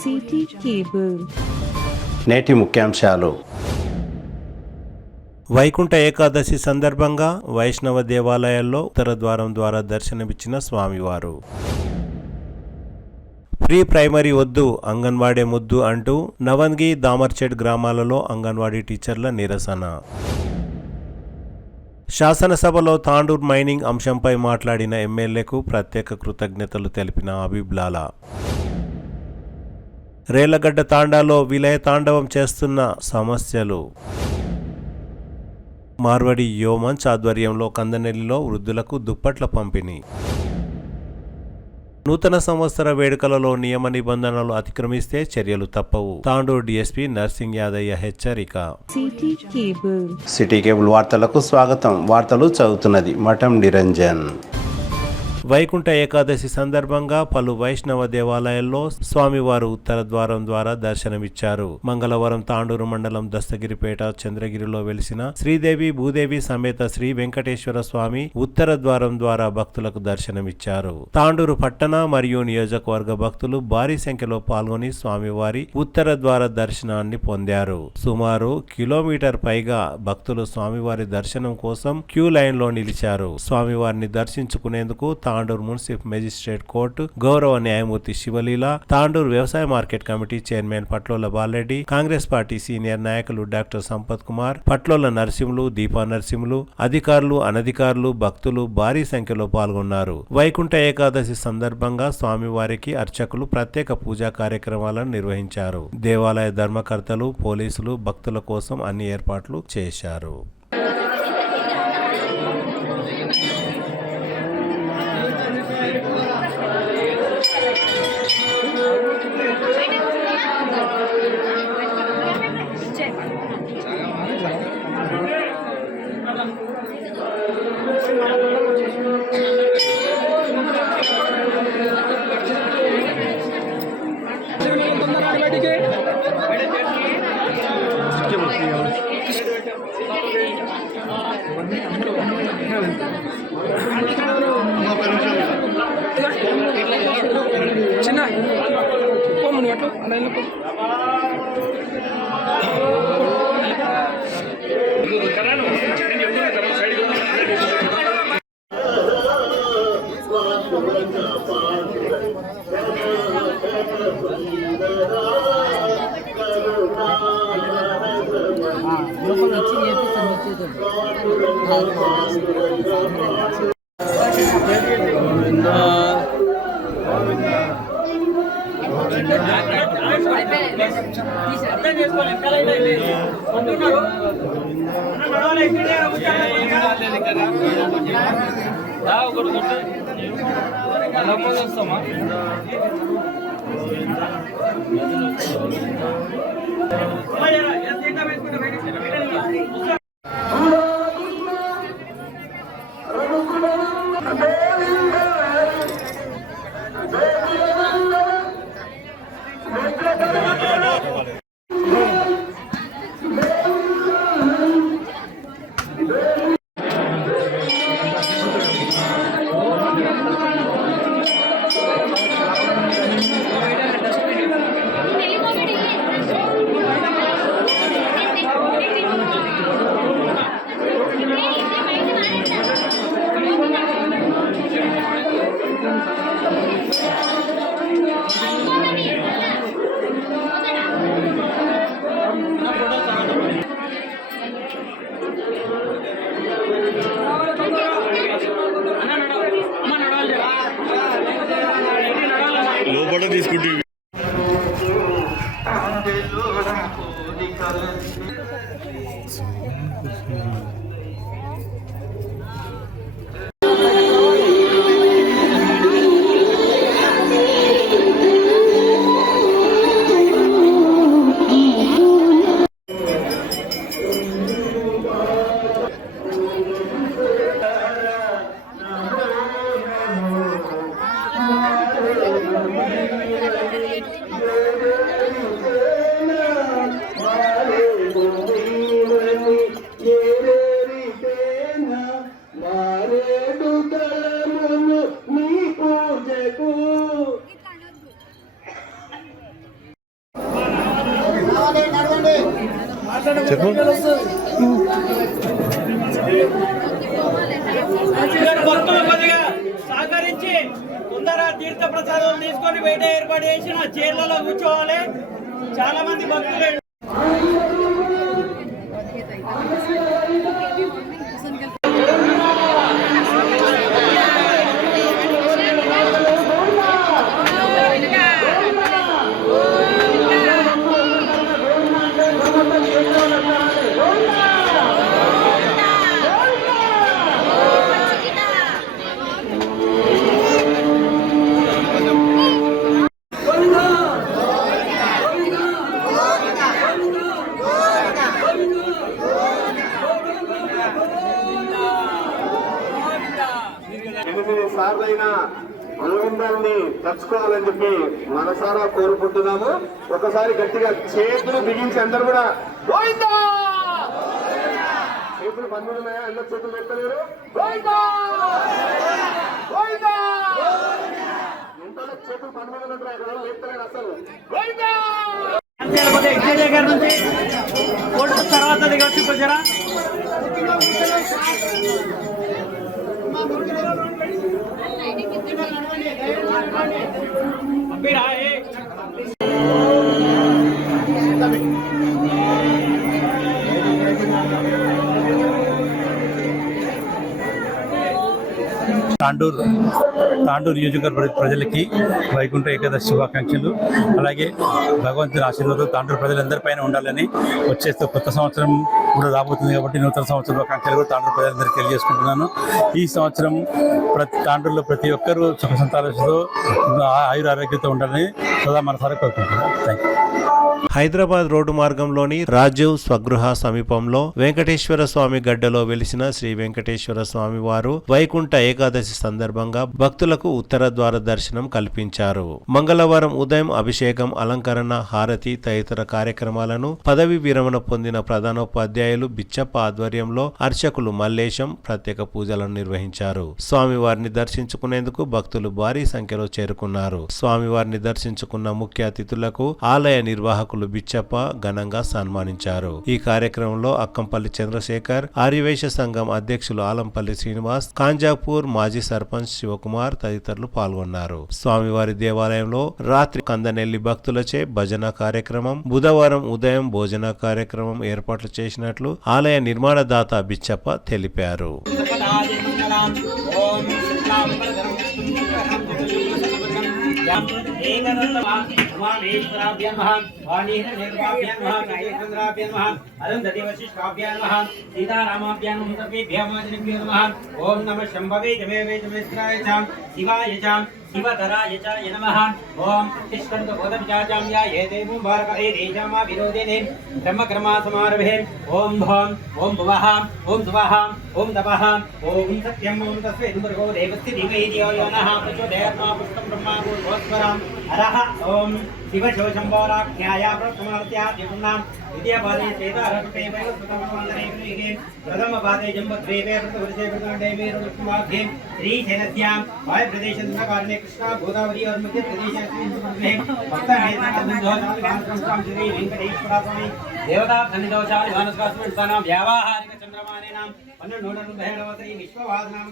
City cable. నేటి ముఖ్యాంశాలు. వైకుంఠ ఏకాదశి సందర్భంగా వైష్ణవ దేవాలయాల్లో ఉత్తర ద్వారం ద్వారా దర్శనమిచ్చిన స్వామివారు. ప్రీ ప్రైమరీ వద్దు, అంగన్వాడీ ముద్దు అంటూ నవంగి, దామర్చెడ్ గ్రామాలలో అంగన్వాడీ టీచర్ల నిరసన. శాసనసభలో తాండూర్ మైనింగ్ అంశంపై మాట్లాడిన ఎమ్మెల్యేకు ప్రత్యేక కృతజ్ఞతలు తెలిపిన హబీబ్ లాలా. రేళ్లగడ్డ తాండాలో విలయ తాండవం చేస్తున్న సమస్యలు. మార్వడి యోమంచ్ ఆధ్వర్యంలో కందనెల్లిలో వృద్ధులకు దుప్పట్ల పంపిణీ. నూతన సంవత్సర వేడుకలలో నియమ నిబంధనలు అతిక్రమిస్తే చర్యలు తప్పవు. తాండూర్ డీఎస్పీ నర్సింగ్ యాదయ్య హెచ్చరిక. సిటీ కేబుల్ వార్తలకు స్వాగతం. వార్తలు చదువుతున్నది మఠం నిరంజన్. వైకుంఠ ఏకాదశి సందర్భంగా పలు వైష్ణవ దేవాలయాల్లో స్వామివారు ఉత్తర ద్వారం ద్వారా దర్శనమిచ్చారు. మంగళవారం తాండూరు మండలం దస్తగిరిపేట చంద్రగిరిలో వెలిసిన శ్రీదేవి భూదేవి సమేత శ్రీ వెంకటేశ్వర స్వామి ఉత్తర ద్వారం ద్వారా భక్తులకు దర్శనమిచ్చారు. తాండూరు పట్టణ మరియు నియోజకవర్గ భక్తులు భారీ సంఖ్యలో పాల్గొని స్వామివారి ఉత్తర ద్వార దర్శనాన్ని పొందారు. సుమారు కిలోమీటర్ పైగా భక్తులు స్వామివారి దర్శనం కోసం క్యూ లైన్ లో నిలిచారు. స్వామివారిని దర్శించుకునేందుకు తాండూరు మున్సిపల్ మెజిస్ట్రేట్ కోర్టు గౌరవ న్యాయమూర్తి శివలీల, తాండూరు వ్యవసాయ market committee chairman Patlola Bala Reddy, Congress party senior నాయకులు డాక్టర్ సంపత్ కుమార్, పట్లోల నరసింహులు, దీపా నరసింహులు, అధికారులు, అనధికారులు, భక్తులు భారీ సంఖ్యలో పాల్గొన్నారు. వైకుంఠ ఏకాదశి సందర్భంగా స్వామివారికి అర్చకులు ప్రత్యేక పూజా కార్యక్రమాలను నిర్వహించారు. దేవాలయ ధర్మకర్తలు, పోలీసులు భక్తుల కోసం అన్ని ఏర్పాట్లు చేశారు. చిన్న పోమను అటు అన్న అర్థం చేసుకోవాలి. ఒకటి వస్తామా లోపల తీసుకుంటే చెప్పు. భక్తులు కొద్దిగా సహకరించి తొందర తీర్థ ప్రసాదం తీసుకొని బయట ఏర్పాటు చేసిన చీరలలో కూర్చోవాలి. చాలా మంది భక్తులు సార్లైనా గోవిందాన్ని తలుచుకోవాలని చెప్పి మనసారా కోరుకుంటున్నాము. ఒకసారి గట్టిగా చేతులు బిగించి అందరూ కూడా గోవిందా. చేతులు బంధువులు ఉన్నాయా? అందరు చేతులు పెట్టలేరు. గోవిందా గోవిందా. ఇంట్లో చేతులు పని మీద ఉంటారు, అక్కడ లేపుతలేరు అసలు. గోవిందా. దగ్గర నుంచి తర్వాత దిగొచ్చి కొంచెరా తాండూరు నియోజకవర్గ ప్రజలకి వైకుంఠ ఏకాదశి శుభాకాంక్షలు. అలాగే భగవంతుని ఆశీర్వాదం తాండూరు ప్రజలందరిపైన ఉండాలని, వచ్చేస్తే కొత్త సంవత్సరం కూడా రాబోతుంది కాబట్టి నూతన సంవత్సర శుభాకాంక్షలు కూడా తాండూరు ప్రజలందరికీ తెలియజేసుకుంటున్నాను. ఈ సంవత్సరం తాండూరులో ప్రతి ఒక్కరూ సుఖ సంతాలతో ఆయుర ఆరోగ్యంతో ఉండాలని సదా మనసారా కోరుకుంటున్నాను. Thank you. హైదరాబాద్ రోడ్డు మార్గంలోని రాజీవ్ స్వగృహ సమీపంలో వెంకటేశ్వర స్వామి గడ్డలో వెలిసిన శ్రీ వెంకటేశ్వర స్వామి వారు వైకుంఠ ఏకాదశి సందర్భంగా భక్తులకు ఉత్తర ద్వార దర్శనం కల్పించారు. మంగళవారం ఉదయం అభిషేకం, అలంకరణ, హారతి తదితర కార్యక్రమాలను పదవి విరమణ పొందిన ప్రధానోపాధ్యాయులు బిచ్చప్ప ఆధ్వర్యంలో అర్చకులు మల్లేశం ప్రత్యేక పూజలను నిర్వహించారు. స్వామివారిని దర్శించుకునేందుకు భక్తులు భారీ సంఖ్యలో చేరుకున్నారు. స్వామివారిని దర్శించుకున్న ముఖ్య అతిథులకు ఆలయ నిర్వాహకులు బిచ్చప్ప ఘనంగా సన్మానించారు. ఈ కార్యక్రమంలో అక్కంపల్లి చంద్రశేఖర్, ఆర్యవైశ్య సంఘం అధ్యక్షులు ఆలంపల్లి శ్రీనివాస్, కాంజాపూర్ మాజీ సర్పంచ్ శివకుమార్ తదితరులు పాల్గొన్నారు. స్వామివారి దేవాలయంలో రాత్రి కందనెల్లి భక్తులచే భజన కార్యక్రమం, బుధవారం ఉదయం భోజన కార్యక్రమం ఏర్పాట్లు చేసినట్లు ఆలయ నిర్మాణదాత బిచ్చప్ప తెలిపారు. ఓం నమః శంభవే జమే వేదమేశ్వరాయ చ శివాయ చ శివధరాయ చ నమః. ఓం తిష్టంత బోధవిచాచాం యా ఏదేవం భారకే దేశామా విరోధినే బ్రహ్మకర్మా సమారభే. ఓం భవం ఓం భువః ఓం సువః ఓం తపః ఓం సత్యం ఓం తస్మై భర్గో దేవస్య ధీమహి ధియో యో నః ప్రచోదయాత్. మా పుష్పం బ్రహ్మా భూస్వరం అరహ. ఓం శివశివశంభోరాఖ్యాయ ప్రథమార్త్యాద్యున్నాం ద్వితీయపాదే శ్వేతారకటే వైవస్వతమవందనే ప్రథమపాదే జంబద్వీపే ప్రథమవర్షే ప్రథమడే మేరులక్ష్మాభ్యే శ్రీశైలస్యాం వాయుప్రదేశంకారణే కృష్ణా గోదావరి और मध्य प्रदेश श्री वेंकटेश्वरास्वामी देवता सन्निधोचार्य भानुस्वास्मि व्यावहारिक चंद्रमानेनां पन्नूढ विश्ववादनाम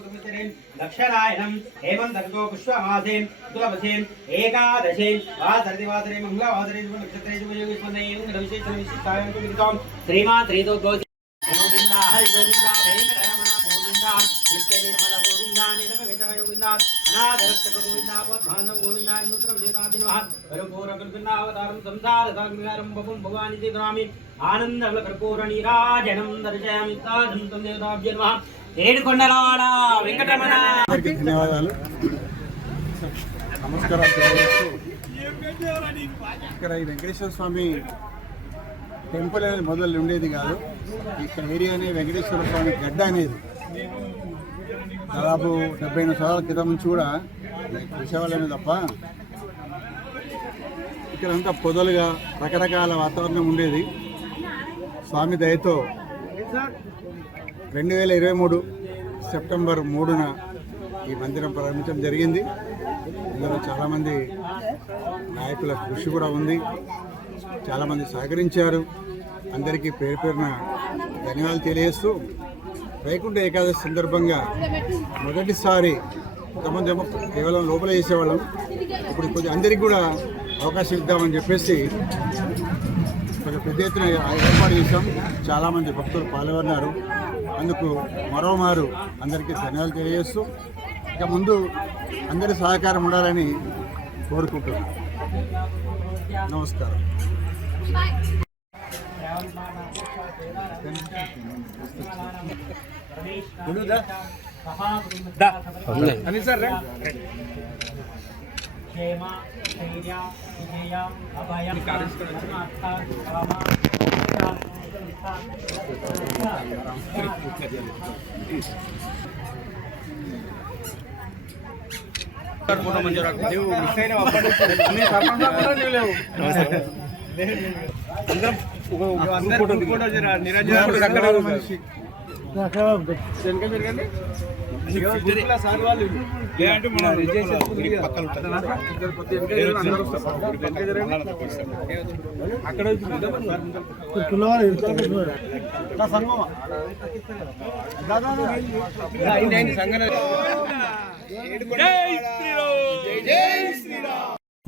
लक्षणायनम हेमंत ऋतु पुष्पमासे तुलभसे एकादशे वासरदिवासरे मंगलवासरे नक्षत्रे विशेषण विशिष्टायां श्रीमान श्रीतो गोविंदा हरि गोविंदा वेंकटरमण गोविंदा नित्य निर्मल गोविंदा निलकविजय गोविंदा अनादरक्षक गोविंदा पद्मानव गोविंदा नूतन विजेताभिनवः परमपूर्ण कल्पना अवतारं संसार सागरं बपुं भगवानि देवरामि आनंदवल कर्पूर नीराजनं दर्शयामि ताजं तं देवताभ्यो नमः. ఏడుకొండలవాడ వెంకటరమణ. ధన్యవాదాలు. నమస్కారం తెలియజేస్తూ ఇక్కడ ఈ వెంకటేశ్వర స్వామి టెంపుల్ అనేది మొదలు ఉండేది కాదు. ఇక్కడ ఏరియానే వెంకటేశ్వర స్వామి గడ్డ అనేది దాదాపు 70 సంవత్సరాల క్రితం నుంచి కూడా చూసేవాళ్ళమే తప్ప ఇక్కడంతా పొదలుగా రకరకాల వాతావరణం ఉండేది. స్వామి దయతో 2023 సెప్టెంబర్ 3న ఈ మందిరం ప్రారంభించడం జరిగింది. ఇందులో చాలామంది నాయకుల కృషి కూడా ఉంది. చాలామంది సహకరించారు. అందరికీ పేరు పేరున ధన్యవాదాలు తెలియజేస్తూ వైకుంఠ ఏకాదశి సందర్భంగా మొదటిసారి కొంతమంది కేవలం లోపల చేసేవాళ్ళం, ఇప్పుడు కొంచెం అందరికీ కూడా అవకాశం ఇద్దామని చెప్పేసి కొంచెం పెద్ద ఎత్తున ఏర్పాటు చేశాం. చాలామంది భక్తులు పాల్గొన్నారు. అందుకు మరోమారు అందరికీ ధన్యవాదాలు తెలియజేస్తూ ఇక ముందు అందరి సహకారం ఉండాలని కోరుకుంటున్నాం. నమస్కారం. అని సార్ క్షేమ ధైర్య విజయ అభయ ఫోటో మంచిగా మిస్ అయినా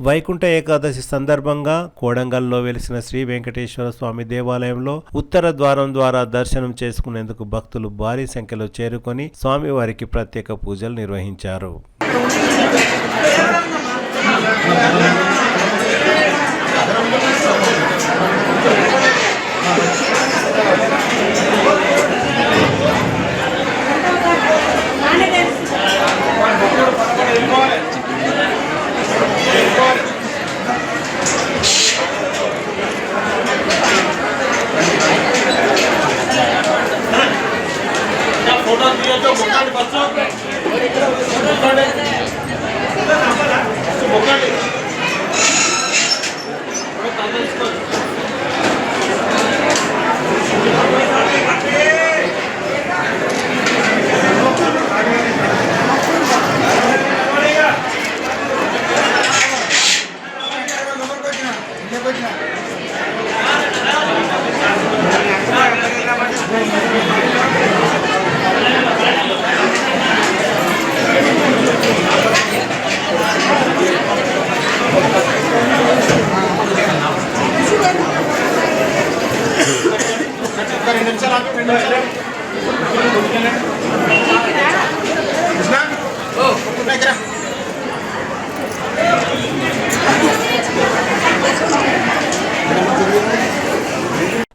వైకుంఠ ఏకాదశి సందర్భంగా కోడంగల్లో వెలిసిన శ్రీ వెంకటేశ్వర స్వామి దేవాలయంలో ఉత్తర ద్వారం ద్వారా దర్శనం చేసుకునేందుకు భక్తులు భారీ సంఖ్యలో చేరుకొని స్వామివారికి ప్రత్యేక పూజలు నిర్వహించారు.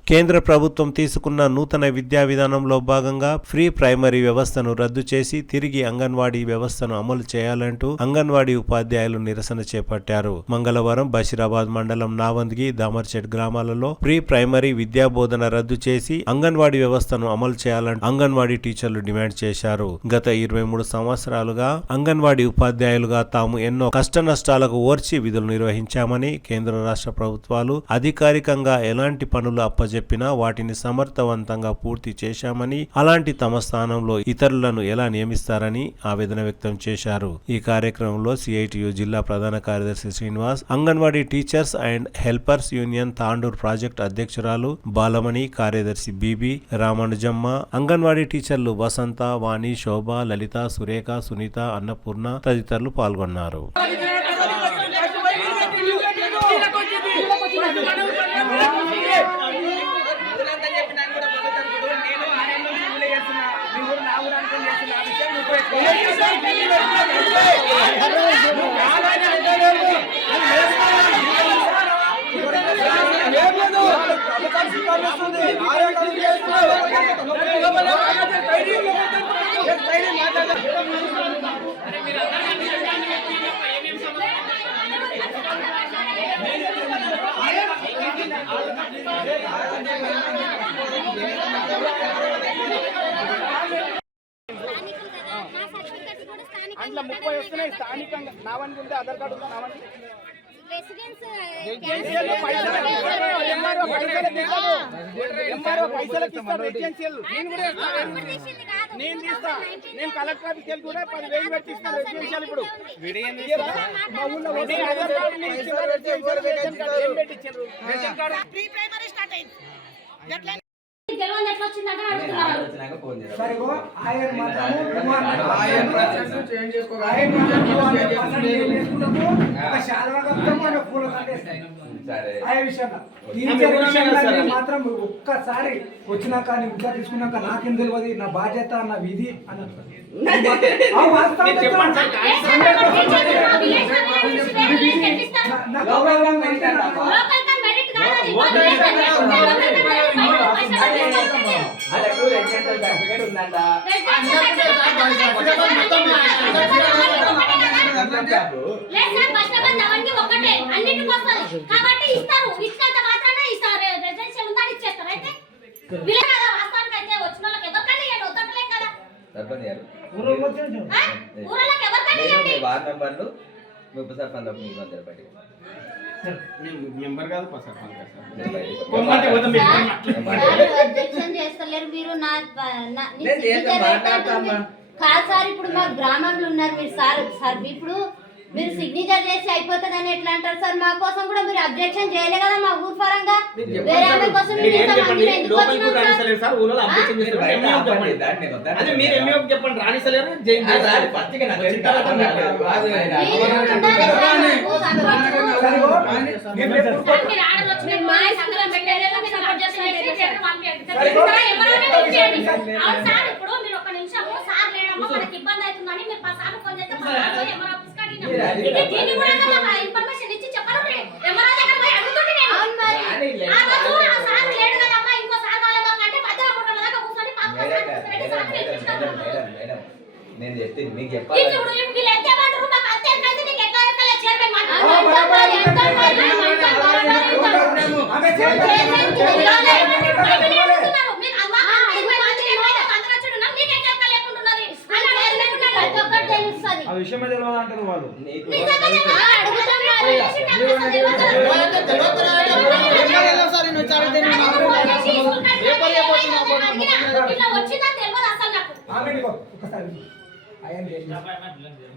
కేంద్ర ప్రభుత్వం తీసుకున్న నూతన విద్యా విధానంలో భాగంగా ప్రీ ప్రైమరీ వ్యవస్థను రద్దు చేసి తిరిగి అంగన్వాడీ వ్యవస్థను అమలు చేయాలంటూ అంగన్వాడీ ఉపాధ్యాయులు నిరసన చేపట్టారు. మంగళవారం బషీరాబాద్ మండలం నావంద్గి, దామర్చెట్ గ్రామాలలో ప్రీ ప్రైమరీ విద్యా బోధన రద్దు చేసి అంగన్వాడీ వ్యవస్థను అమలు చేయాలంటూ అంగన్వాడీ టీచర్లు డిమాండ్ చేశారు. గత 23 సంవత్సరాలుగా అంగన్వాడీ ఉపాధ్యాయులుగా తాము ఎన్నో కష్ట నష్టాలకు ఓర్చి విధులు నిర్వహించామని, కేంద్ర రాష్ట్ర ప్రభుత్వాలు అధికారికంగా ఎలాంటి పనులు అప్పజెప్పినా వాటిని సమర్థవంతంగా పూర్తి చేశామని, అలాంటి తమ స్థానంలో ఇతరులను ఎలా నియమిస్తారని ఆవేదన వ్యక్తం చేశారు. ఈ కార్యక్రమంలో సిఐటియు జిల్లా ప్రధాన కార్యదర్శి Srinivas, anganwadi teachers and helpers union Tandur project అధ్యక్షురాలు బాలమణి, కార్యదర్శి బీబీ, రామానుజమ్మ, అంగన్వాడీ టీచర్లు వసంత, వాణి, శోభ, లలిత, సురేఖ, సునీత, అన్నపూర్ణ తదితరులు పాల్గొన్నారు. అందులో 30 వస్తున్నాయి స్థానికంగా. నావని ఉంటే ఆధార్ కార్డు ఉందా? నావని నేను తీస్తా. నేను కలెక్టర్ ఆఫీస్కి వెళ్ళి కూడా 10,000 పెట్టిస్తాను రెసిడెన్షియల్. ఇప్పుడు మా ఊళ్ళో ఆధార్ కార్డు ఏం పెట్టించారు? రేషన్ కార్డు గెలవని ఎట్లా వచ్చిందంటే అడుగుతున్నారు. వచ్చినాక ఫోన్ చేయాలి. సరిగో ఆయన మాత్రము ఒక శాలువా కప్తాము ఆయన పూల కట్టేస్తాం సరే ఆ విషయంలో టీచర్ విషయంలో మాత్రం ఒక్కసారి వచ్చినాక నీ ఉద్యోగం తీసుకున్నాక నాకేం తెలియదు నా బాధ్యత నా విధి అన్నట్టు ఆ వాస్తవం నా గౌరవం అంటే నాకు లోకల్ గా మెరిట్ కాదు, వాళ్ళు వాళ్ళకు రెసిడెన్షియల్ సర్టిఫికేట్ ఉందంట. ఒకటే అన్నిటికి వస్తుంది కాబట్టి ఇస్తారు. ఇచ్చినంత మాత్రాన ఇస్తారు. రెసిడెన్షియల్ ఉందని ఇచ్చేస్తారు. అయితే వీళ్ళ కదా వాస్తవానికి అయితే వచ్చిన వాళ్ళకి ఎవరికైనా ఇవ్వండి, వద్దట్లేం కదా. సర్పంచ్ గారు ఊరలోకి ఎవరికైనా మీరు ఇవ్వండి. మీ వార్డ్ మెంబర్లు మీ ఉప సర్పంచ్ మీకు అందరు బయటికి మెంబర్ కాదు సర్పంచ్ గారు అధ్యక్షం చేస్తలేరు మీరు. నేను చేస్తా, మాట్లాడతామ్మా. కాదు సార్, ఇప్పుడు మా గ్రామంలో ఉన్నారు మీరు సార్ ఇప్పుడు మీరు సిగ్నేచర్ చేసి అయిపోతుందని ఎట్లా అంటారు సార్? మా కోసం కూడా మీరు అబ్జెక్షన్ చేయలే కదా మా ఊరు పరంగా. వేరే ఆమె కోసం మీరు ఇంతమంది ఎందుకు వచ్చినారు సార్? మీరు ఎంఏ చెప్పండి రాణిసలేరు మీరు ఆర్డర్ వచ్చిన మా సంఘం పెట్టలేదు, మీరు సపోర్ట్ చేస్తున్నారు. అవును సార్, ఇప్పుడు మీరు ఒక నిమిషం సార్ లేడమ్మా మనకి ఇబ్బంది అవుతుందని మీరు సార్ ఫోన్ చేస్తే ఎంఆర్ ఆఫీస్ ఇది దీన్ని కూడా కదా ఇన్ఫర్మేషన్ ఇచ్చి చెప్పాలి. ఎంఆర్ దగ్గర పోయి అడుగుతుంటే నేను ఆ రోజు ఆ సార్ లేడు కదమ్మా, ఇంకో సార్ కావాలమ్మా అంటే మధ్యలో కొట్టడం దాకా కూర్చొని నేను చెప్తే మీకు చెప్పాలి. వీళ్ళు ఎంత ఏమంటారు మాకు అంతే కలిసి నీకు ఎట్లా ఎక్కలే చైర్మన్ ఆ విషయమే తెలియదు అంటారు వాళ్ళు.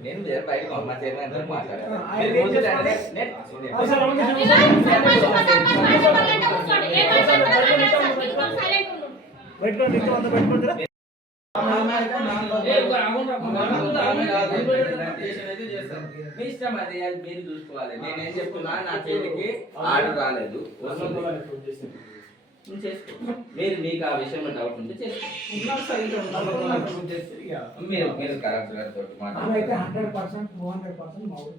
నేను బయటకు మా చైర్మన్ మాట్లాడాను. మీ ఇష్టం, అది మీరు చూసుకోవాలి. నేనేం చెప్తున్నా, నా చేతికి ఆర్డర్ రాలేదు, చేసుకో. మీరు మీకు ఆ విషయంలో డౌట్ ఉంటే మీరు కరెక్ట్ గారితో అయితే 100% 200% మా ఊరు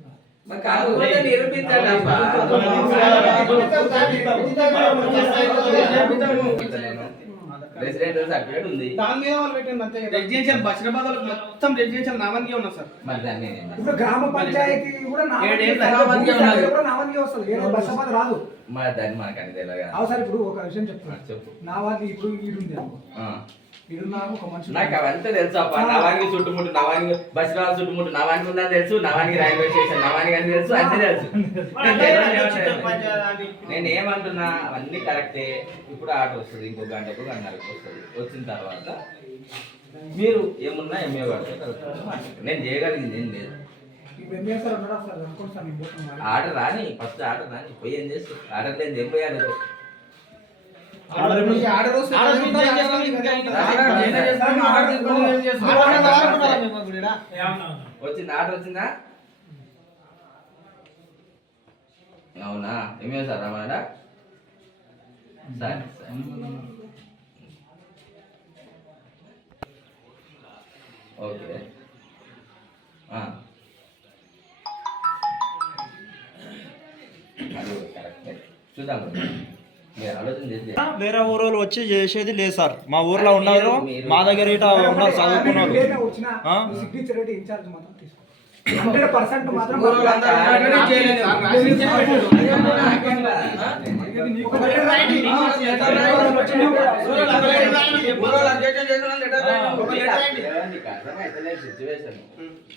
మరి కాకపోతే నిరూపించండి అబ్బా. రెసిడెన్షియల్ సర్టిఫికేట్ ఉంది. దాని మీద వాళ్ళు పెట్టండి అంతే. రెసిడెన్షియల్ బషీరాబాద్ వాళ్ళకి మొత్తం రెసిడెన్షియల్ నామన్గా ఉన్నా సార్. మరి దాన్ని ఇప్పుడు గ్రామ పంచాయతీ కూడా నామన్గా వస్తుంది, బషీరాబాద్ రాదు. మరి దాన్ని మనకు అని తెలియదు. అవు సార్, ఇప్పుడు ఒక విషయం చెప్తాను. చెప్పు. నా వాళ్ళు ఇప్పుడు ఈడుంది ఒక మనిషి నాకు అవంతా తెలుసు అప్ప. నవానికి చుట్టుముట్టు, నవానికి బస్రాబాద్ చుట్టుముట్టు, నవానికి ఉందని తెలుసు, నవానికి రైల్వే స్టేషన్ నవానికి అని తెలుసు, అన్నీ తెలుసు. నేను ఏమంటున్నా అవన్నీ కరెక్టే. ఇప్పుడు ఆర్డర్ వస్తుంది, ఇంకో గంటకు గంటలకు వస్తుంది. వచ్చిన తర్వాత మీరు ఏమున్నా ఎంఏ పడితే నేను చేయగలిగింది ఏం లేదు. ఆర్డర్ రాని, ఫస్ట్ ఆర్డర్ రాని, పోయి ఏం చేస్తూ ఆర్డర్ లేదు ఏం పోయాలి. వచ్చింది ఆర్డర్ వచ్చిందా? అవునా? ఏమే సార్ రమణ సరే ఓకే. అది కరెక్టే, చూద్దాం. వేరే ఊరు వచ్చి చేసేది లేదు సార్. మా ఊర్లో ఉన్నారు, మా దగ్గర ఇట ఉన్నారు, చదువుకున్నారు. సిగ్నేచర్ ఇన్ఛార్జ్ మాత్రం 100% మాత్రం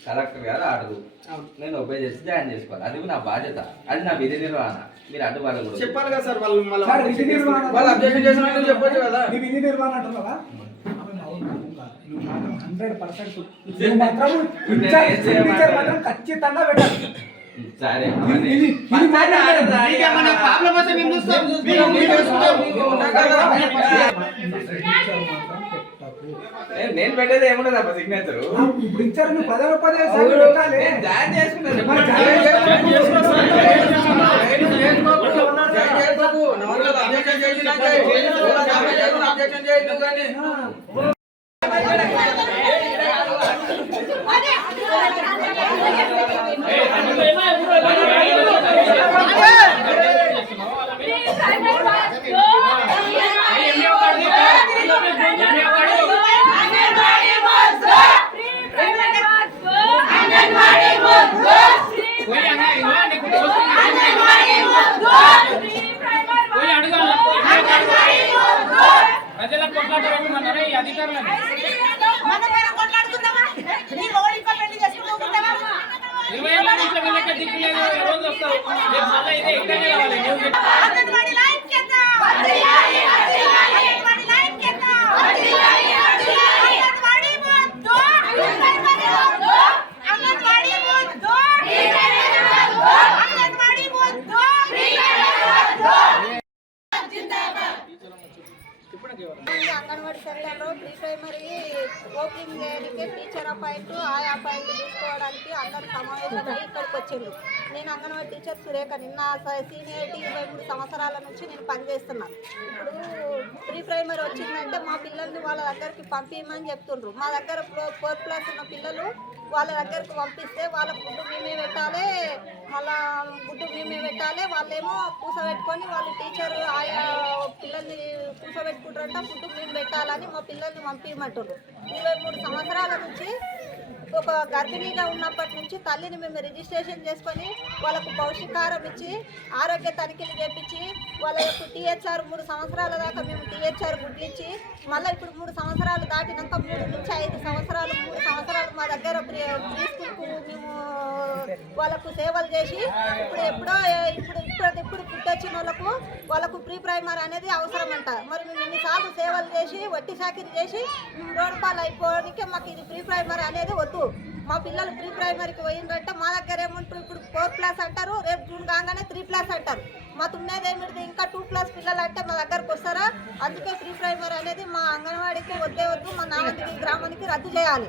కలెక్టర్ గారు ఆర్డర్ నేను ఒబే చేసి జాయిన్ చేసుకోవాలి. అది నా బాధ్యత, అది నా విధి నిర్వహణ. మీరు అడ్డు వాళ్ళు చెప్పాలి కదా సార్. వాళ్ళు అబ్జెక్షన్ చేసిన చెప్పొచ్చు కదా. విధి నిర్వహణ అంటున్నావా? 100% ఖచ్చితంగా పెట్టాలి. నీకేమన్నా ప్రాబ్లం వస్తే మేము చూస్తాం. మేము చూస్తాం. నేను పెట్టేది ఏముండదు అబ్బా సిగ్నేచర్. ఇప్పుడు ఇచ్చారు నువ్వు పదే పెట్టాలి. జాయిన్ చేసుకున్నాను. ప్రజలకు కొట్లాడమన్నారా ఈ అధికారులను? ఇరవై ఏళ్ళ నుంచి వీళ్ళకి దిక్కు లేదు. ఈ రోజు వస్తారు మళ్ళీ ఇదే ఇక్కడే రావాలి. అంగన్వాడీ సెంటర్లో ప్రీ ప్రైమరీ ఓపెనింగ్ చేయడానికి టీచర్ అపాయింట్ ఆయా అపాయింట్ తీసుకోవడానికి అందరూ సమావేశమై ఇక్కడికి వచ్చిండ్రు. నేను అంగన్వాడీ టీచర్ సురేఖ. నిన్న సీనియారిటీ 23 సంవత్సరాల నుంచి నేను పనిచేస్తున్నాను. ఇప్పుడు ప్రీ ప్రైమరీ వచ్చిందంటే మా పిల్లల్ని వాళ్ళ దగ్గరికి పంపించమని చెప్తుండ్రు. మా దగ్గర 4+ ఉన్న పిల్లలు వాళ్ళ దగ్గరకు పంపిస్తే వాళ్ళ ఫుడ్ మేమే పెట్టాలి, మళ్ళా ఫుడ్ మేమే పెట్టాలి. వాళ్ళేమో కూసబెట్టుకొని వాళ్ళు టీచర్ ఆయా పిల్లల్ని కూసబెట్టుకుంటారంట, ఫుడ్ మేము పెట్టాలని మా పిల్లల్ని పంపించమంటారు. 23 సంవత్సరాల నుంచి ఒక గర్భిణీగా ఉన్నప్పటి నుంచి తల్లిని మేము రిజిస్ట్రేషన్ చేసుకొని వాళ్ళకు పౌష్టికాహారం ఇచ్చి ఆరోగ్య తనిఖీలు చేపించి వాళ్ళ యొక్క టీహెచ్ఆర్ 3 సంవత్సరాల దాకా మేము టీహెచ్ఆర్ గుడ్లు ఇచ్చి మళ్ళీ ఇప్పుడు 3 సంవత్సరాలు దాటినాక 3 నుంచి 5 సంవత్సరాలు 3 సంవత్సరాలు మా దగ్గర ప్రీ స్కూల్కు మేము వాళ్ళకు సేవలు చేసి ఇప్పుడు పుట్టొచ్చిన వాళ్ళకు ప్రీ ప్రైమరీ అనేది అవసరం అంట. మరి మేము ఇన్నిసార్లు సేవలు చేసి వట్టి చాకిరీ చేసి మేము రోడ్డు పాలు అయిపోవడానికి మాకు ఇది ప్రీ ప్రైమరీ అనేది వద్దు. మా పిల్లలు ప్రీ ప్రైమరీకి పోయిందంటే మా దగ్గర ఏమంటారు, ఇప్పుడు 4+ అంటారు, రేపు జూన్ కాగానే 3+ అంటారు. మాకు ఉన్నది ఏమిటి ఇంకా 2+ పిల్లలు అంటే మా దగ్గరకు వస్తారా? అందుకే ప్రీ ప్రైమరీ అనేది మా అంగన్వాడీకి వద్దే వద్దు, మా నాగంటికి గ్రామానికి రద్దు చేయాలి.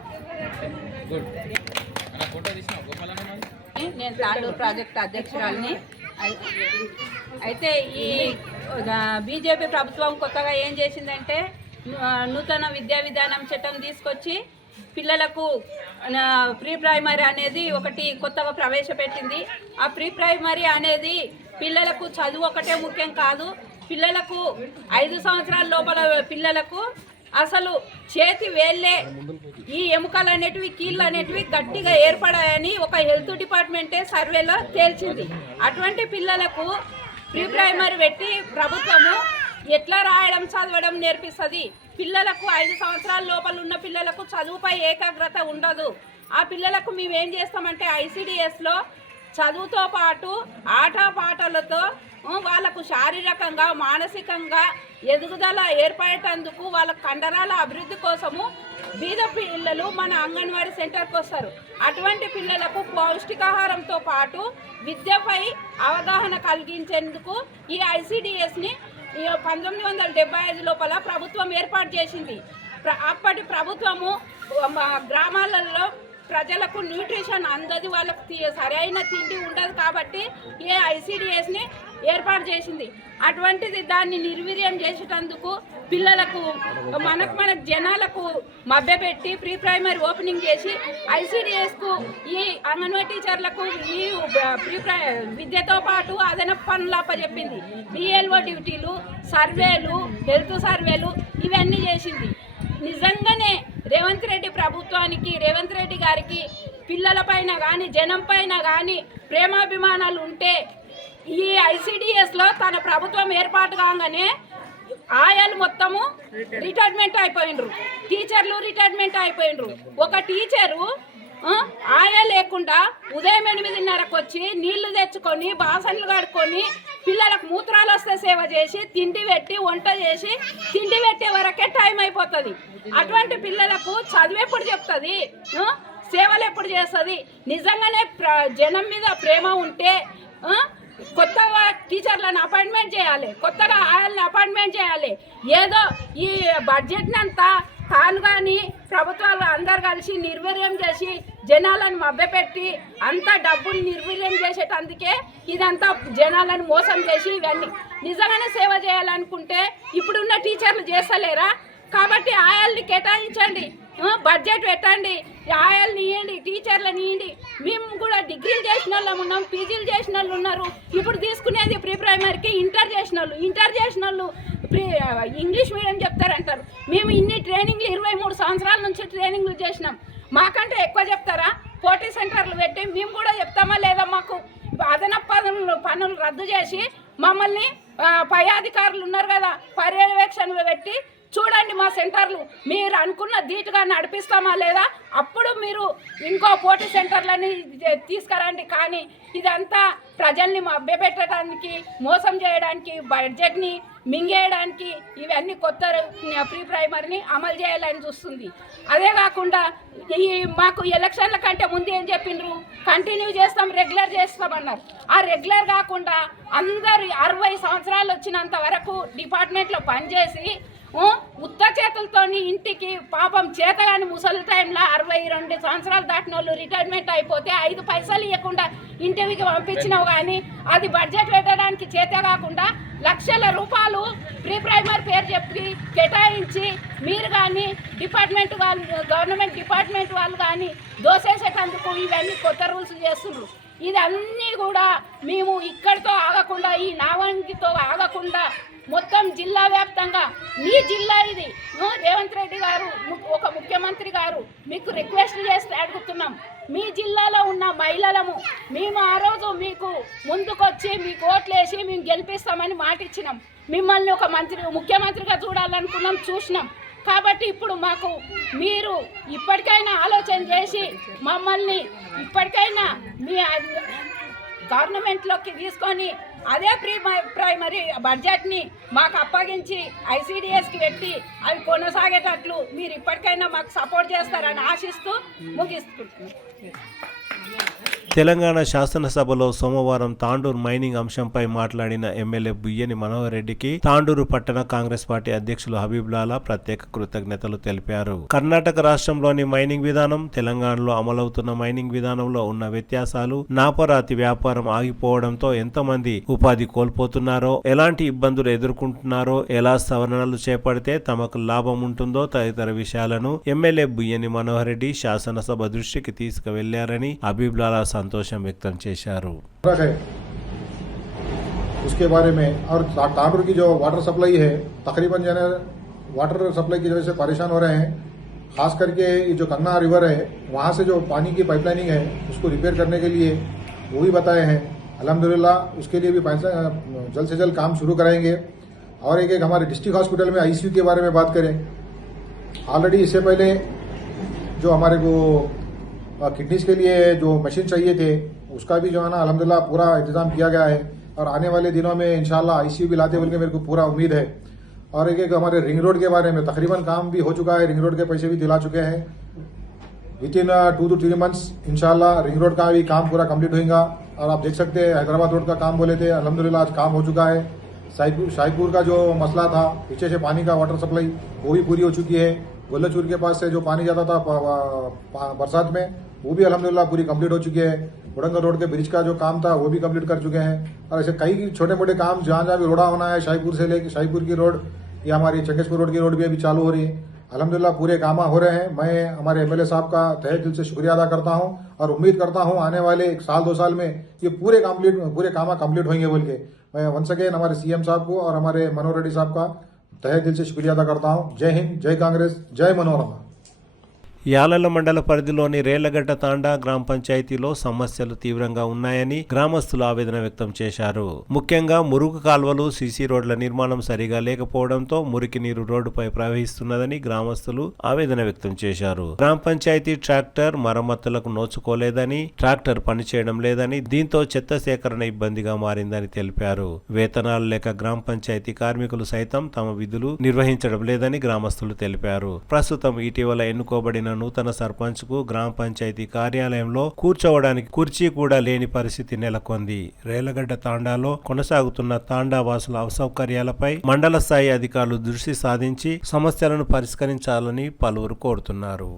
నేను తాండూరు ప్రాజెక్ట్ అధ్యక్షురాలిని. అయితే ఈ బీజేపీ ప్రభుత్వం కొత్తగా ఏం చేసిందంటే నూతన విద్యా విధానం చట్టం తీసుకొచ్చి పిల్లలకు ప్రీ ప్రైమరీ అనేది ఒకటి కొత్తగా ప్రవేశపెట్టింది. ఆ ప్రీ ప్రైమరీ అనేది పిల్లలకు చదువు ఒకటే ముఖ్యం కాదు, పిల్లలకు 5 సంవత్సరాల లోపల పిల్లలకు అసలు చేతి వేళ్ళే ఈ ఎముకలు అనేటివి కీళ్ళు అనేటివి గట్టిగా ఏర్పడాయని ఒక హెల్త్ డిపార్ట్మెంటే సర్వేలో తేల్చింది. అటువంటి పిల్లలకు ప్రీ ప్రైమరీ పెట్టి ప్రభుత్వము ఎట్లా రాయడం చదవడం నేర్పిస్తుంది. పిల్లలకు 5 సంవత్సరాల లోపల ఉన్న పిల్లలకు చదువుపై ఏకాగ్రత ఉండదు. ఆ పిల్లలకు మేము ఏం చేస్తామంటే ICDSలో చదువుతో పాటు ఆటపాటలతో వాళ్ళకు శారీరకంగా మానసికంగా ఎదుగుదల ఏర్పడేటందుకు వాళ్ళ కండరాల అభివృద్ధి కోసము బీద పిల్లలు మన అంగన్వాడీ సెంటర్కి వస్తారు. అటువంటి పిల్లలకు పౌష్టికాహారంతో పాటు విద్యపై అవగాహన కలిగించేందుకు ఈ ICDSని 1975 లోపల ప్రభుత్వం ఏర్పాటు చేసింది. అప్పటి ప్రభుత్వము గ్రామాలలో ప్రజలకు న్యూట్రిషన్ అందదు, వాళ్ళకి సరైన తిండి ఉండదు కాబట్టి ఏ ICDSని ఏర్పాటు చేసింది. అటువంటిది దాన్ని నిర్వీర్యం చేసేటందుకు పిల్లలకు మన జనాలకు మభ్యపెట్టి ప్రీ ప్రైమరీ ఓపెనింగ్ చేసి ICDSకు ఈ అంగన్వాడీ టీచర్లకు ఈ విద్యతో పాటు అదనపు పనులు అప్పచెప్పింది. BLO డ్యూటీలు, సర్వేలు, హెల్త్ సర్వేలు ఇవన్నీ చేసింది. నిజంగానే రేవంత్ రెడ్డి ప్రభుత్వానికి, రేవంత్ రెడ్డి గారికి పిల్లల పైన కానీ జనం పైన కానీ ప్రేమాభిమానాలు ఉంటే ఈ ICDSలో తన ప్రభుత్వం ఏర్పాటు కాగానే ఆయాలు మొత్తము రిటైర్మెంట్ అయిపోయినరు, టీచర్లు రిటైర్మెంట్ అయిపోయినరు. ఒక టీచరు ఆయా లేకుండా ఉదయం 8:30కు వచ్చి నీళ్లు తెచ్చుకొని బాసన్లు కడుక్కొని పిల్లలకు మూత్రాలు వస్తే సేవ చేసి తిండి పెట్టి వంట చేసి తిండి పెట్టే వరకే టైం అయిపోతుంది. అటువంటి పిల్లలకు చదువు ఎప్పుడు చెప్తుంది? సేవలు ఎప్పుడు చేస్తుంది? నిజంగానే జనం మీద ప్రేమ ఉంటే కొత్తగా టీచర్లను అపాయింట్మెంట్ చేయాలి, కొత్తగా ఆయల్ని అపాయింట్మెంట్ చేయాలి. ఏదో ఈ బడ్జెట్ని అంతా తాను కానీ ప్రభుత్వాలు అందరు కలిసి నిర్వీర్యం చేసి జనాలను మభ్యపెట్టి అంత డబ్బులు నిర్వీర్యం చేసేటందుకే ఇదంతా జనాలను మోసం చేసి ఇవన్నీ. నిజంగానే సేవ చేయాలనుకుంటే ఇప్పుడున్న టీచర్లు చేస్తలేరా? కాబట్టి ఆయాల్ని కేటాయించండి, బడ్జెట్ పెట్టండి, ఆయాల్ని ఇవ్వండి, టీచర్లను ఇవ్వండి. మేము కూడా డిగ్రీలు చేసిన వాళ్ళం ఉన్నాం, పీజీలు చేసిన వాళ్ళు ఉన్నారు. ఇప్పుడు తీసుకునేది ప్రీ ప్రైమరీకి ఇంటర్ చేసిన వాళ్ళు ఇంగ్లీష్ మీడియం చెప్తారంటారు. మేము ఇన్ని ట్రైనింగ్లు 23 సంవత్సరాల నుంచి ట్రైనింగ్లు చేసినాం. మాకంటే ఎక్కువ చెప్తారా? పోటీ సెంటర్లు పెట్టి మేము కూడా చెప్తామా లేదా? మాకు అదనపు పనులు రద్దు చేసి మమ్మల్ని పై అధికారులు ఉన్నారు కదా పర్యవేక్షణలు పెట్టి చూడండి మా సెంటర్లు, మీరు అనుకున్న ధీటుగా నడిపిస్తామా లేదా? అప్పుడు మీరు ఇంకో పోటీ సెంటర్లని తీసుకురండి. కానీ ఇదంతా ప్రజల్ని మభ్యపెట్టడానికి, మోసం చేయడానికి, బడ్జెట్ని మింగేయడానికి ఇవన్నీ కొత్త ప్రీ ప్రైమరీని అమలు చేయాలని చూస్తుంది. అదే కాకుండా ఈ మాకు ఎలక్షన్ల కంటే ముందు ఏం చెప్పిండ్రు? కంటిన్యూ చేస్తాం, రెగ్యులర్ చేస్తామన్నారు. ఆ రెగ్యులర్ కాకుండా అందరు 60 సంవత్సరాలు వచ్చినంత వరకు డిపార్ట్మెంట్లో పనిచేసి ఉత్త చేతులతోని ఇంటికి పాపం చేతగాని ముసలి టైంలో 62 సంవత్సరాలు దాటిన వాళ్ళు రిటైర్మెంట్ అయిపోతే 5 పైసలు ఇవ్వకుండా ఇంటికి పంపించినావు. కానీ అది బడ్జెట్ పెట్టడానికి చేతే కాకుండా లక్షల రూపాయలు ప్రీ ప్రైమరీ పేరు చెప్పి కేటాయించి మీరు కానీ డిపార్ట్మెంట్ వాళ్ళు, గవర్నమెంట్ డిపార్ట్మెంట్ వాళ్ళు కానీ దోసేసేటందుకు ఇవన్నీ కొత్త రూల్స్ చేస్తున్నారు. ఇదన్నీ కూడా మేము ఇక్కడితో ఆగకుండా, ఈ నావంగితో ఆగకుండా మొత్తం జిల్లా వ్యాప్తంగా, మీ జిల్లా ఇది, రేవంత్ రెడ్డి గారు ఒక ముఖ్యమంత్రి గారు మీకు రిక్వెస్ట్ చేస్తే అడుగుతున్నాం. మీ జిల్లాలో ఉన్న మహిళలము మేము ఆ రోజు మీకు ముందుకొచ్చి మీకు ఓట్లేసి మేము గెలిపిస్తామని మాట ఇచ్చినాం. మిమ్మల్ని ఒక ముఖ్యమంత్రిగా చూడాలనుకున్నాం, చూసినాం. కాబట్టి ఇప్పుడు మాకు మీరు ఇప్పటికైనా ఆలోచన చేసి మమ్మల్ని ఇప్పటికైనా మీ గవర్నమెంట్లోకి తీసుకొని అదే ప్రీ ప్రైమరీ బడ్జెట్ని మాకు అప్పగించి ఐసిడిఎస్కి పెట్టి అవి కొనసాగేటట్లు మీరు ఇప్పటికైనా మాకు సపోర్ట్ చేస్తారని ఆశిస్తూ ముగిస్తున్నాం. తెలంగాణ శాసనసభలో సోమవారం తాండూరు మైనింగ్ అంశంపై మాట్లాడిన ఎమ్మెల్యే బుయ్యని మనోహర్ రెడ్డికి తాండూరు పట్టణ కాంగ్రెస్ పార్టీ అధ్యక్షులు హబీబ్లాలా ప్రత్యేక కృతజ్ఞతలు తెలిపారు. కర్ణాటక రాష్ట్రంలోని మైనింగ్ విధానం, తెలంగాణలో అమలవుతున్న మైనింగ్ విధానంలో ఉన్న వ్యత్యాసాలు, నాపరాతి వ్యాపారం ఆగిపోవడంతో ఎంతమంది ఉపాధి కోల్పోతున్నారో, ఎలాంటి ఇబ్బందులు ఎదుర్కొంటున్నారో, ఎలా సవరణలు చేపడితే తమకు లాభం ఉంటుందో తదితర విషయాలను ఎమ్మెల్యే బుయ్యని మనోహర్ రెడ్డి శాసనసభ దృష్టికి తీసుకువెళ్లారని హబీబ్లాలా సంతోషం వ్యక్తం చేశారు. उसके बारे में और तांडूर की जो वाटर सप्लाई है, तकरीबन जो है वाटर सप्लाई की वजह से परेशान हो रहे हैं. खास करके ये जो कन्ना रिवर है वहां से जो पानी की पाइपलाइनिंग है उसको रिपेयर करने के लिए वो भी बताए हैं. अल्हम्दुलिल्लाह उसके लिए भी पैसा जल्द से जल्द काम शुरू कराएंगे. और एक हमारे डिस्ट्रिक्ट हॉस्पिटल में आईसीयू के बारे में बात करें, ऑलरेडी इससे पहले जो हमारे को किडनीज के लिए जो मशीन चाहिए थे उसका भी जो है ना अल्हम्दुलिल्लाह पूरा इंतजाम किया गया है. और आने वाले दिनों में इंशाल्लाह आईसीयू भी लाते बोल के मेरे को पूरा उम्मीद है. और एक हमारे रिंग रोड के बारे में तकरीबन काम भी हो चुका है, रिंग रोड के पैसे भी दिला चुके हैं. विद इन 2 to 3 months इंशाल्लाह रिंग रोड का भी काम पूरा कंप्लीट होगा. और आप देख सकते हैं हैदराबाद रोड का काम बोले थे, अल्हम्दुलिल्लाह आज काम हो चुका है. शाहीपुर का जो मसला था पीछे से पानी का वाटर सप्लाई वो भी पूरी हो चुकी है. गोल्लाचूर के पास से जो पानी जाता था बरसात में वो भी अल्हम्दुलिल्लाह पूरी कंप्लीट हो चुकी है. बुड़ंगा रोड के ब्रिज का जो काम था वो भी कंप्लीट कर चुके हैं. और ऐसे कई छोटे मोटे काम जहाँ जहाँ भी रोड़ा होना है, शाहीपुर से लेकर शाहीपुर की रोड या हमारी चंगेजपुर रोड की रोड भी अभी चालू हो रही है. अल्हम्दुलिल्लाह पूरे काम हो रहे हैं. मैं हमारे एमएलए साहब का तहे दिल से शुक्रिया अदा करता हूं और उम्मीद करता हूं आने वाले 1 साल 2 साल में ये पूरे काम कंप्लीट होंगे बोल के मैं वंस अगेन हमारे सीएम साहब को और हमारे मनोहर रेड्डी साहब का तहे दिल से शुक्रिया अदा करता हूं. जय हिंद, जय कांग्रेस, जय मनोरमा. యాలల మండల పరిధిలోని రేళ్లగడ్డ తాండా గ్రామ పంచాయతీలో సమస్యలు తీవ్రంగా ఉన్నాయని గ్రామస్తులు ఆవేదన వ్యక్తం చేశారు. ముఖ్యంగా మురుగు కాల్వలు, సీసీ రోడ్ల నిర్మాణం సరిగా లేకపోవడంతో మురికి నీరు రోడ్డుపై ప్రవహిస్తున్నదని గ్రామస్తులు ఆవేదన వ్యక్తం చేశారు. గ్రామ పంచాయతీ ట్రాక్టర్ మరమ్మతులకు నోచుకోలేదని, ట్రాక్టర్ పనిచేయడం లేదని, దీంతో చెత్త సేకరణ ఇబ్బందిగా మారిందని తెలిపారు. వేతనాలు లేక గ్రామ పంచాయతీ కార్మికులు సైతం తమ విధులు నిర్వహించడం లేదని గ్రామస్తులు తెలిపారు. ప్రస్తుతం ఇటీవల ఎన్నుకోబడిన నూతన సర్పంచ్కు గ్రామ పంచాయతీ కార్యాలయంలో కూర్చోవడానికి కుర్చీ కూడా లేని పరిస్థితి నెలకొంది. రేలగడ్డ తాండాలో కొనసాగుతున్న తాండా వాసుల అసౌకర్యాలపై మండల స్థాయి అధికారులు దృష్టి సాధించి సమస్యలను పరిష్కరించాలని పలువురు కోరుతున్నారు.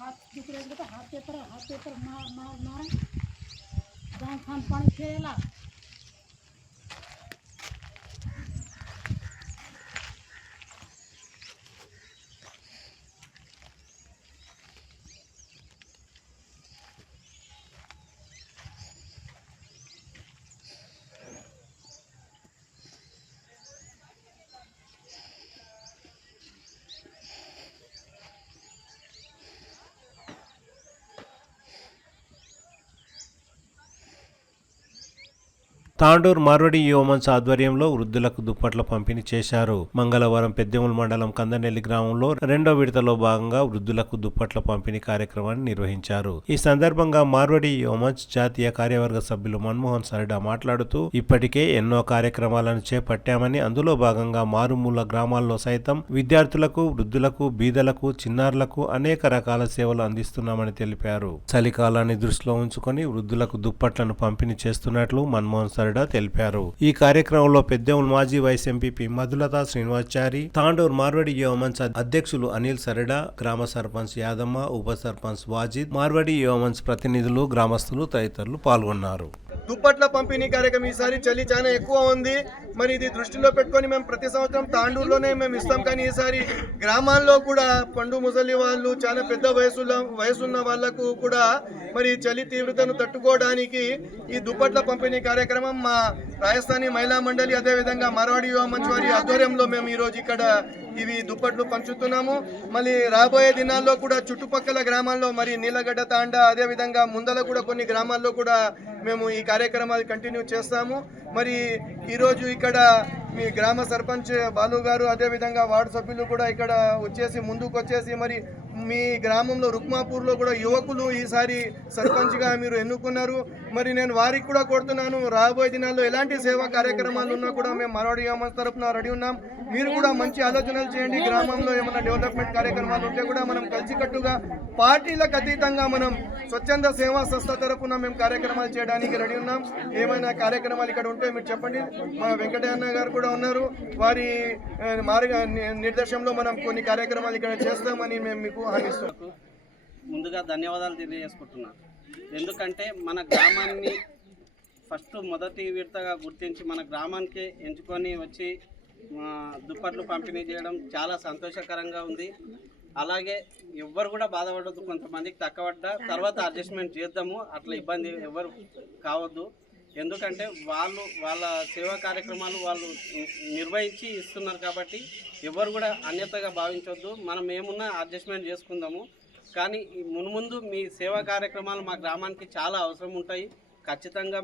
हाथ पेपर मार गाँव खान पानी फेरेला। తాండూర్ మార్వడి యోమన్స్ ఆధ్వర్యంలో వృద్ధులకు దుప్పట్ల పంపిణీ చేశారు. మంగళవారం పెద్దెముల్ మండలం కందనెల్లి గ్రామంలో రెండో విడతలో భాగంగా వృద్ధులకు దుప్పట్ల పంపిణీ కార్యక్రమాన్ని నిర్వహించారు. ఈ సందర్భంగా మార్వడి యోమన్స్ జాతీయ కార్యవర్గ సభ్యులు మన్మోహన్ సరిడా మాట్లాడుతూ ఇప్పటికే ఎన్నో కార్యక్రమాలను చేపట్టామని, అందులో భాగంగా మారుమూల గ్రామాల్లో సైతం విద్యార్థులకు, వృద్ధులకు, బీదలకు, చిన్నారులకు అనేక రకాల సేవలు అందిస్తున్నామని తెలిపారు. చలికాలాన్ని దృష్టిలో ఉంచుకొని వృద్ధులకు దుప్పట్లను పంపిణీ చేస్తున్నట్లు మన్మోహన్ సరిడా తెలిపారు. ఈ కార్యక్రమంలో పెద్దెముల్ మాజీ వైస్ ఎంపీపీ మధులత శ్రీనివాచారి, తాండూర్ మార్వడి యోమన్స్ అధ్యక్షులు అనిల్ సరిడా, గ్రామ సర్పంచ్ యాదమ్మ, ఉప సర్పంచ్ వాజిద్, మార్వడి యోమన్స్ ప్రతినిధులు, గ్రామస్తులు తదితరులు పాల్గొన్నారు. దుప్పట్ల పంపిణీ కార్యక్రమం ఈసారి చలి చాలా ఎక్కువ ఉంది. మరి ఇది దృష్టిలో పెట్టుకొని మేము ప్రతి సంవత్సరం తాండూరులోనే మేము ఇస్తాం, కానీ ఈసారి గ్రామాల్లో కూడా పండు ముసలి వాళ్ళు, చాలా పెద్ద వయసున్న వాళ్లకు కూడా మరి చలి తీవ్రతను తట్టుకోవడానికి ఈ దుప్పట్ల పంపిణీ కార్యక్రమం మా రాజస్థానీ మహిళా మండలి, అదేవిధంగా మార్వాడి యువ మంచ్ వారి ఆధ్వర్యంలో మేము ఈరోజు ఇక్కడ ఇవి దుప్పట్లు పంచుతున్నాము. మళ్ళీ రాబోయే దినాల్లో కూడా చుట్టుపక్కల గ్రామాల్లో మరి నీలగడ్డ తాండా, అదేవిధంగా ముందల కూడా కొన్ని గ్రామాల్లో కూడా మేము ఈ కార్యక్రమాలు కంటిన్యూ చేస్తాము. మరి ఈరోజు ఇక్కడ మీ గ్రామ సర్పంచ్ బాలు గారు, అదేవిధంగా వార్డు సభ్యులు కూడా ఇక్కడ ముందుకు వచ్చేసి మరి మీ గ్రామంలో రుక్మాపూర్లో కూడా యువకులు ఈసారి సర్పంచ్గా మీరు ఎన్నుకున్నారు. మరి నేను వారికి కూడా కోరుతున్నాను, రాబోయే దినాల్లో ఎలాంటి సేవా కార్యక్రమాలు ఉన్నా కూడా మేము మార్వాడి యోమన్స్ తరఫున రెడీ ఉన్నాం. మీరు కూడా మంచి ఆలోచనలు చేయండి. గ్రామంలో ఏమైనా డెవలప్మెంట్ కార్యక్రమాలు ఉంటే కూడా మనం కలిసికట్టుగా పార్టీలకు అతీతంగా మనం స్వచ్ఛంద సేవా సంస్థ తరఫున మేము కార్యక్రమాలు చేయడానికి రెడీ ఉన్నాం. ఏమైనా కార్యక్రమాలు ఇక్కడ ఉంటే మీరు చెప్పండి. మా వెంకటయ్య గారు కూడా ఉన్నారు, వారి నిర్దేశంలో మనం కొన్ని కార్యక్రమాలు ఇక్కడ చేస్తామని మేము మీకు హామీస్తున్నాం. ముందుగా ధన్యవాదాలు తెలియజేసుకుంటున్నాను. ఎందుకంటే మన గ్రామాన్ని మొదటి విడతగా గుర్తించి మన గ్రామానికి ఎంచుకొని వచ్చి దుప్పట్లు పంపిణీ చేయడం చాలా సంతోషకరంగా ఉంది. అలాగే ఎవ్వరు కూడా బాధపడద్దు, కొంతమందికి తక్కువడ్డ తర్వాత అడ్జస్ట్మెంట్ చేద్దాము, అట్లా ఇబ్బంది ఎవరు కావద్దు. ఎందుకంటే వాళ్ళ సేవా కార్యక్రమాలు వాళ్ళు నిర్వహించి ఇస్తున్నారు కాబట్టి ఎవరు కూడా అన్యతగా భావించవద్దు. మనం ఏమున్నా అడ్జస్ట్మెంట్ చేసుకుందాము. కానీ మున్ముందు మీ సేవా కార్యక్రమాలు మా గ్రామానికి చాలా అవసరం ఉంటాయి. ఖచ్చితంగా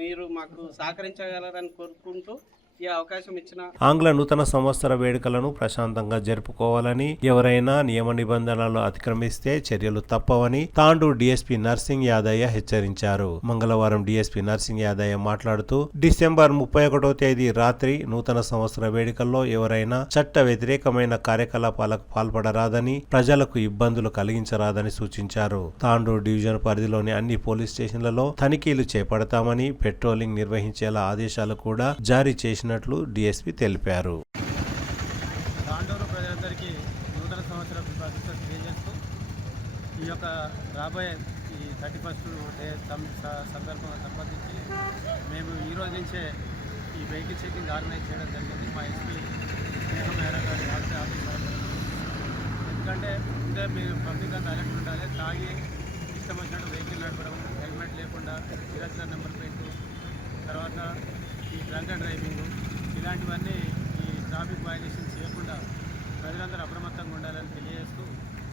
మీరు మాకు సహకరించగలరని కోరుకుంటూ ఈ అవకాశం ఇచ్చిన ఆంగ్ల నూతన సంవత్సర వేడుకలను ప్రశాంతంగా జరుపుకోవాలని, ఎవరైనా నియమ నిబంధనలు అతిక్రమిస్తే చర్యలు తప్పవని తాండూరు డీఎస్పీ నర్సింగ్ యాదయ్య హెచ్చరించారు. మంగళవారం డీఎస్పీ నర్సింగ్ యాదయ్య మాట్లాడుతూ డిసెంబర్ 31వ తేదీ రాత్రి నూతన సంవత్సర వేడుకల్లో ఎవరైనా చట్ట వ్యతిరేకమైన కార్యకలాపాలకు పాల్పడరాదని, ప్రజలకు ఇబ్బందులు కలిగించరాదని సూచించారు. తాండూరు డివిజన్ పరిధిలోని అన్ని పోలీస్ స్టేషన్లలో తనిఖీలు చేపడతామని, పెట్రోలింగ్ నిర్వహించేలా ఆదేశాలు కూడా జారీ చేసినట్లు డీఎస్పీ తెలిపారు. తాండూరు ప్రజలందరికీ నూతన సంవత్సర శుభాకాంక్షలు తెలియజేస్తూ ఈ యొక్క రాబోయే ఈ 31st డే సందర్భంగా సంబంధించి మేము ఈ రోజు నుంచే ఈ వెహికల్ చెకింగ్ ఆర్గనైజ్ చేయడం జరిగింది. మా ఎస్పీ స్నేహం మేడం గారి ఆఫీసర్. ఎందుకంటే ముందే మీరు పబ్లిక్ అంతా అలర్ట్ ఉండాలి. తాగి ఇష్టం వచ్చినట్టు వెహికల్ నడపడం, హెల్మెట్ లేకుండా, ఇరక్టర్ నెంబర్ ప్లేట్, తర్వాత ఈ డ్రంక్ అండ్ డ్రైవింగ్, ఇలాంటివన్నీ ఈ ట్రాఫిక్ వయలేషన్ చేయకుండా ప్రజలందరూ అప్రమత్తంగా ఉండాలని తెలియజేస్తూ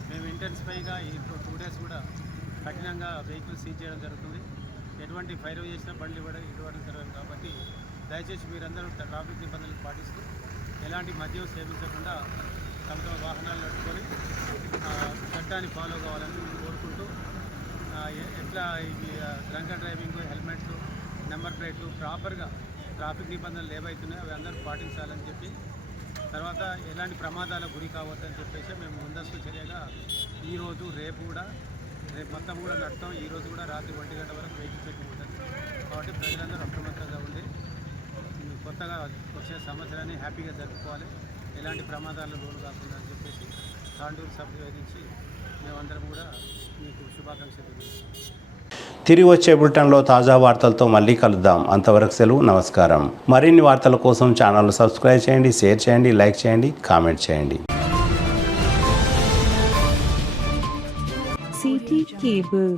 మేము ఇంటెన్సిఫైగా ఈ 2 days కూడా కఠినంగా వెహికల్ సీజ్ చేయడం జరుగుతుంది. ఎటువంటి ఫైర్ చేసినా బండ్లు ఇవ్వడం జరగదు. కాబట్టి దయచేసి మీరందరూ ట్రాఫిక్ నిబంధనలు పాటిస్తూ ఎలాంటి మద్యం సేవించకుండా తమ వాహనాలు నడుపుకొని చట్టాన్ని ఫాలో కావాలని కోరుకుంటూ ఎట్లా ఈ డ్రంక్ అండ్ డ్రైవింగ్, హెల్మెట్లు, నెంబర్ ప్లేట్లు ప్రాపర్గా ట్రాఫిక్ నిబంధనలు ఏవైతున్నాయో అవి అందరూ పాటించాలని చెప్పి, తర్వాత ఎలాంటి ప్రమాదాలకు గురి కావద్దని చెప్పేసి మేము ముందస్తు చర్యగా ఈరోజు రేపు మొత్తం కూడా నడతాం. ఈరోజు కూడా రాత్రి 1 గంట వరకు వెహికల్ చెకింగ్ ఉంటుంది. కాబట్టి ప్రజలందరూ అప్రమత్తంగా ఉండి కొత్తగా వచ్చే సంవత్సరాన్ని హ్యాపీగా జరుపుకోవాలి, ఎలాంటి ప్రమాదాలు లోను కాకుండా అని చెప్పేసి తాండూరు సబ్ నుంచి మేమందరం కూడా మీకు శుభాకాంక్షలు తెలియజేస్తాం. తిరిగి వచ్చే బులెటిన్లో తాజా వార్తలతో మళ్ళీ కలుద్దాం. అంతవరకు సెలవు, నమస్కారం. మరిన్ని వార్తల కోసం ఛానల్ సబ్స్క్రైబ్ చేయండి, షేర్ చేయండి, లైక్ చేయండి, కామెంట్ చేయండి. City cable